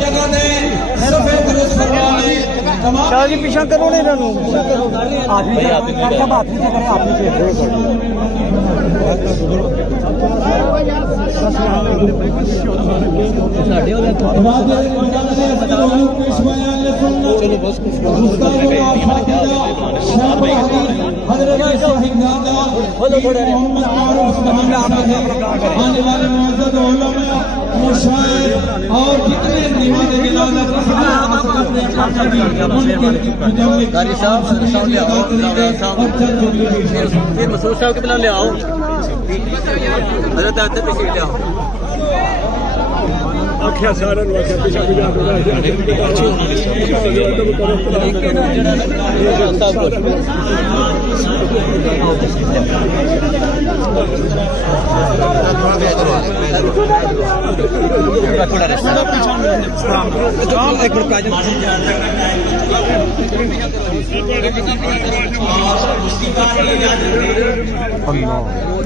जगह दे सफे दुरुस्त फरमाने शाह जी पीछा करो ने इन्हां नूं पीछा करो आप भी करके बात भी करे आप भी चलो बस आने वाले मुअज़्ज़ज़ उलमा मुशाइर और जितने दीवाने जिलालत फिर मसूद साहब के बिना ले आओ पीछे ले आओ आख्या सारे पीछा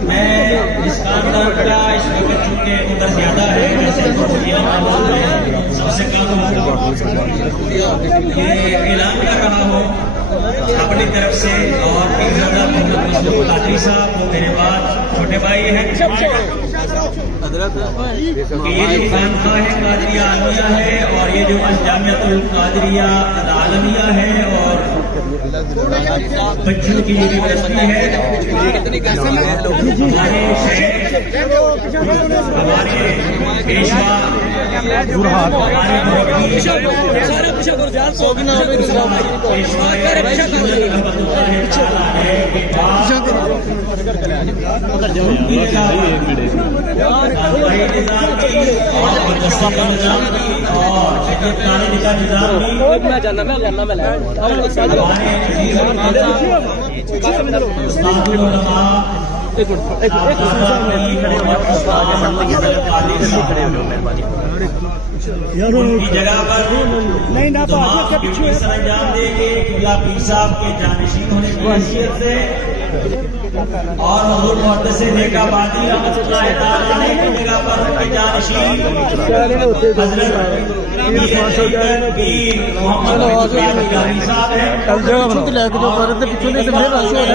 मैं इस कानून का इस वक्त चूंकि उधर ज्यादा है सबसे कम ये ऐलान कर रहा हूँ अपनी तरफ से और कादरी साहब वो मेरे बाद छोटे भाई हैं ये जो खानखा है कादरिया आलमिया है और ये जो अंजामियतुल कादरिया आलमिया है और बच्चों की यूनिवर्सिटी है हमारे पेशवा उनकी जगह पर अंजाम देंगे किबला पीर साहब के जानशीन होने की हैसियत से और हुजूर मुहद्दिस नेकाबादी रहमतुल्लाह तआला अलैह की जगह पर उनके जानशीन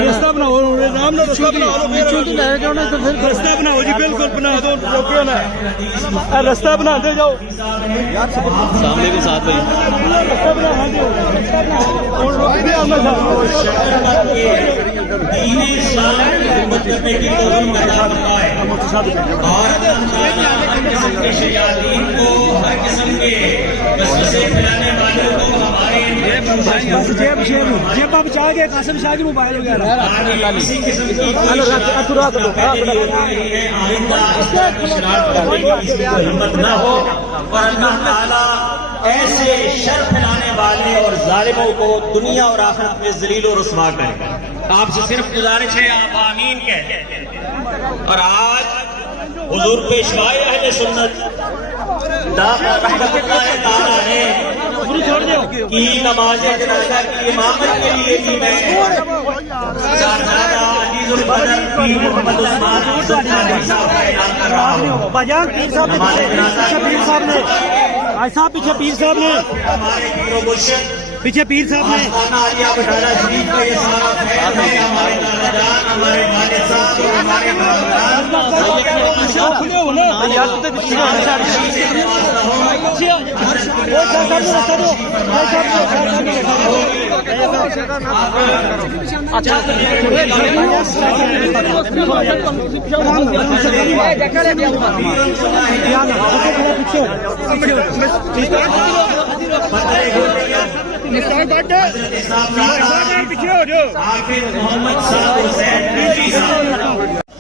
रास्ता बनाओ जी बिल्कुल बना दो रास्ता बनाते जाओ सामने भी साथ में हर किस्म के वसवसे फैलाने वालों को हमारे जेब बचा के कासिम शाह जी मोबाइल वगैरह किसी किस्म की हिम्मत न हो और अल्लाह ताला ऐसे शर फैलाने वाले और जालिमों को दुनिया और आखिरत में जलील और रुस्वा करे। आपसे सिर्फ गुजारिश है आप आमीन कहें। और आज हुजूर पेशवाए अहले सुन्नत की नमाज जनाजा की इमामत के लिए भी मैं मोहम्मद उस्मान भाई साहब पीछे पीर साहब ने पीछे पीर साहब ने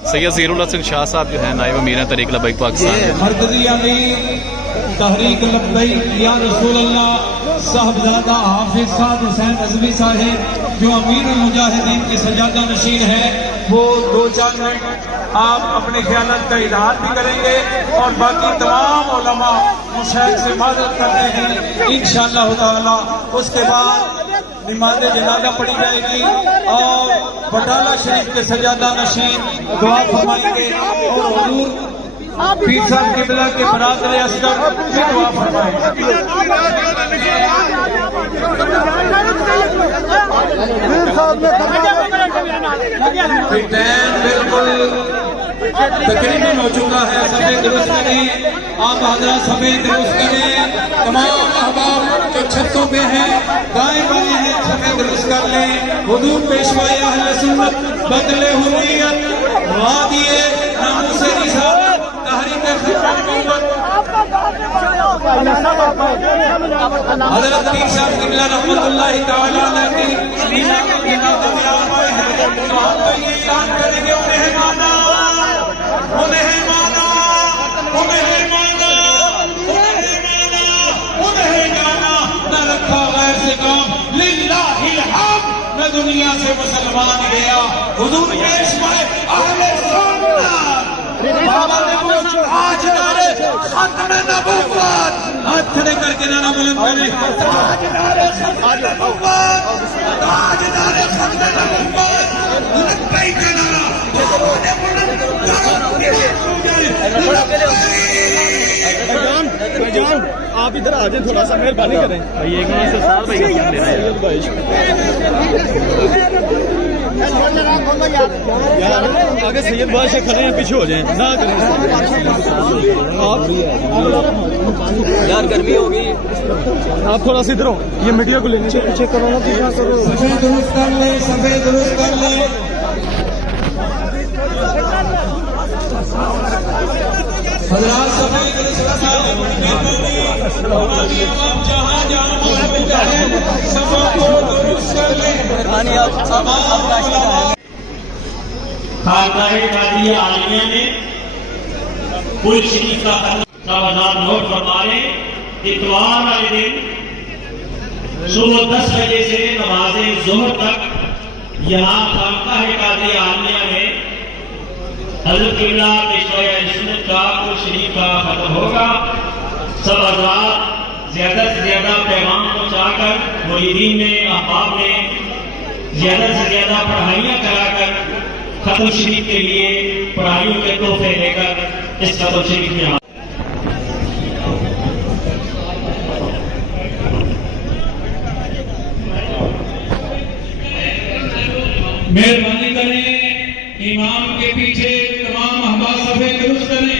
सैयद ज़हीरुल हसन शाह साहब जो है नायब अमीर तरीक़ लब्बैक पाकिस्तान तहरीक लब्बैक या रसूल अल्लाह साहबजादा हाफिज साद हुसैन रज़वी साहब जो अमीर मुजाहिदीन के सजादा नशीन है, वो 2-4 मिनट आप अपने ख्यालात का इजहार भी करेंगे और बाकी तमाम उलमा मुशाइख से माज़रत करते हैं इंशाअल्लाह ताला। उसके बाद नमाज़ जनाज़ा पढ़ी जाएगी और बटाला शरीफ के सजादा नशीन दुआ फरमाएंगे और हुजूर पीर साहब किबला के बरादर असगर से दुआ फरमाएं। बिल्कुल तकरीबन हो चुका है, सभी दुरुस्त करें, आप हजरात सभी दुरुस्त करें। तमाम अहबाब जो छतों पे हैं, दाएं बाएं हैं, सभी दुरुस्त कर लें। हुजूर पेशवाए अहले सुन्नत बदले हुर्रियत वादिए नामूसे रिसालत तहरीक खिलाफत हजरत पीर साहब किबला रहमतुल्लाहि तआला अलैह की मीना का जनाजा में आए हैं, तो हम तो ये ऐलान करेंगे उन्हें माना, उन्हें माना, उन्हें माना, उन्हें जाना, न रखा गैर से काम, लिल्लाहिल हम्द, न दुनिया से मुसलमान गया। हुजूर पेशवाए अहले सुन्नत आज नारे खत्म नबुव्वत, हाथ खड़े करके नारा बुलंद करें। आज नारे खत्म नबुव्वत, आज नारे खत्म नबुव्वत, लब्बैक नारा जान आप इधर आ जाए, थोड़ा सा मेहरबानी करें भाई एक मिनट से सार भाई का फोन लेना है। यार आगे सैयद बादशाह खड़े हैं, पीछे हो जाएं ना करें आप यार गर्मी होगी। आप थोड़ा सा इधर हो, ये मीडिया को लेने से पीछे करो ना, पीछे करो। सफेद दुरुस्त कर ले, सफेद दुरुस्त कर ले। हजरात सफेद दुरुस्त कर ले, जहाँ जहाँ मौजूद है सबको दुरुस्त कर ले। मेहरबानी आप खानकाहे कादिया आलिया ने कुल शरीफ का आजाद नोट फरमा रहे। इतवार वाले दिन सुबह 10 बजे से नमाजे जोहर तक यहाँ खानकाहे कादिया आलिया में हज़रत किबला पेशवाए सुन्नत का कुल शरीफ का खत्म होगा। सब हज़रात ज्यादा से ज्यादा पैगाम पहुँचाकर मुरीदीन में अहबाब में ज्यादा से ज्यादा पढ़ाइयाँ कराकर खत्म शरीफ के लिए पढ़ाइयों के तोहफे लेकर इस खत्म शरीफ में मेहरबानी करें, इमाम के पीछे तमाम अहबाब सफेद दुरुस्त करें,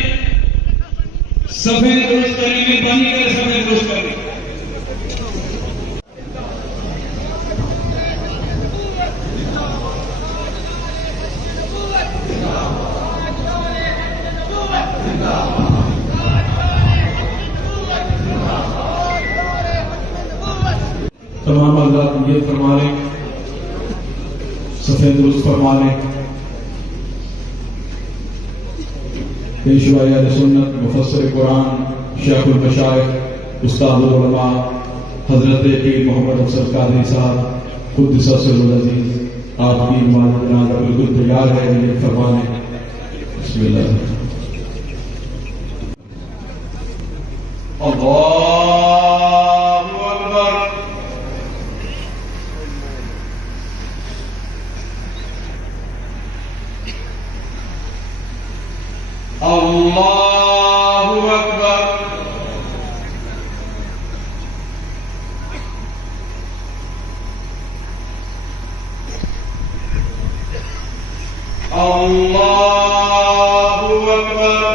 सफेद दुरुस्त करें, मेहरबानी करें, सफेद दुरुस्त करें। तमाम हज़रात नियत फरमा लें, सफेद दुरुस्त फरमा लें। पेशवाए अहले सुन्नत मुफस्सिर कुरान शेखुल मशाइख उस्तादुल उलमा हजरत पीर मोहम्मद अफजल कादरी साहब कुद्दस सिर्रुल अज़ीज़ आपकी नमाज़ जनाज़ा बिल्कुल तैयार है, नियत फरमा लें। बिस्मिल्लाह। अल्लाहु अकबर। अल्लाहु अकबर। अल्लाहु अकबर।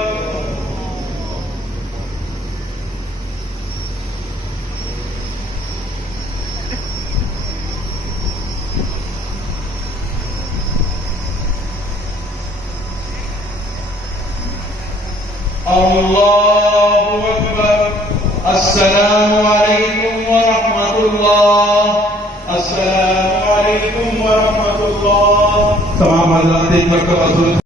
अल्लाहु अकबर। अस्सलामु अलैकुम व रहमतुल्लाह। अस्सलामु अलैकुम व रहमतुल्लाह। तमाम हज़रात एक मरतबा